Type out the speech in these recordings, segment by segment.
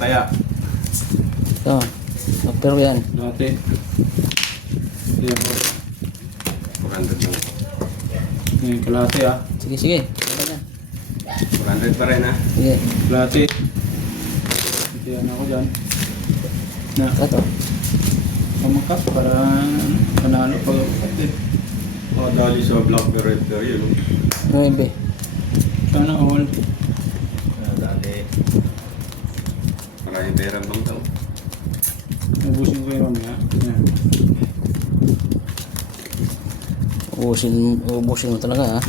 taya. Ito. Pero yan. Dati. Yan po. 400 lang. Yung kalate ah. Sige, sige. Ano yan? 400 pa rin ha. Sige. Kalate. Kaya na ako dyan. Na. Ito. Pamangkas para panalo pag kapatid. Dali sa Black Red Bear yun. 9. Sana all. Dali. Maraming pera bang tao. Ubusin ko yung mamaya. Yan. Ubusin mo talaga ha.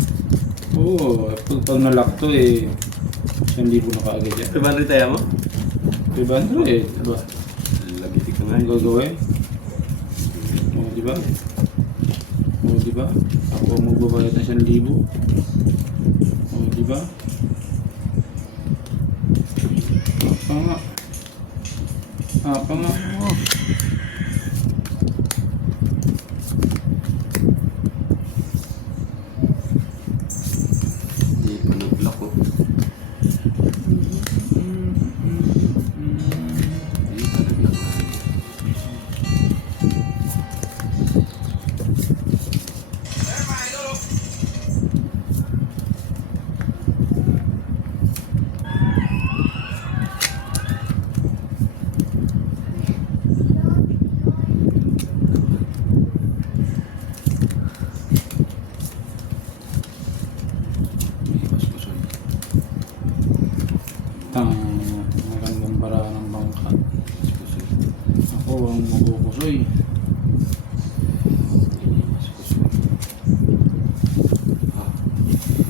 Oo, pag nalock to eh. 1,000 na kaagad yan. 500 taya mo? 500 eh. Diba? Lagitik ka nga Ang gagawin? Oo, diba? Oo, diba? Ako ang magbabayad ng 1,000. Oo, diba? Apa nga? Apa nga? Oh. Hindi pa nag-block ko. Hindi pa nag-block. Magandang para ng bangka. Ako ang magukusoy.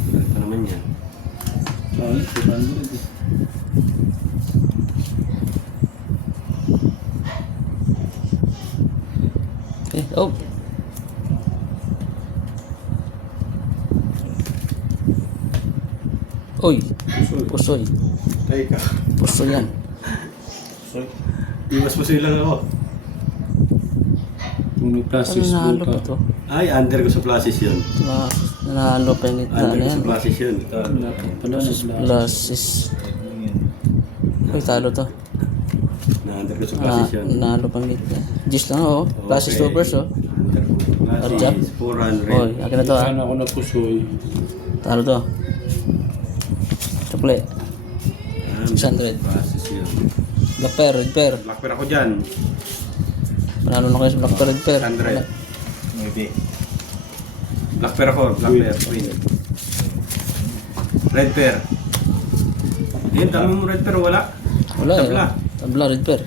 Meron pa naman yan. Bakit? 200 eh. Okay. Oh. Uy. Pusoy. Tay ka. Puso yan. Sorry. Iwas mo lang ako. Kung may Ano plastic nahalo spool pa ka. to? Ay, under ko sa plasis yun. Nahalo pa yung gitna Under na ko yan. sa plasis yun. Pala na Plasis. Uy, talo to. Na-under ko sa plasis yun. Nahalo pa yung gitna. Gis lang oh. Plasis Okay. lovers oh. Under ko sa Arjap? plasis, 400. Oy, akin na to ha. Sana ako napusoy. Talo to. Sukli. Under 600. Plasis yun. Black pair, red pair. Black pair ako dyan. Panalo na kayo sa black pair, red pair. 100. Black pair ako, black pair. Queen. Red pair. Ayun, dami mo red pair, wala. Wala Tabla. eh. Tabla, red pair.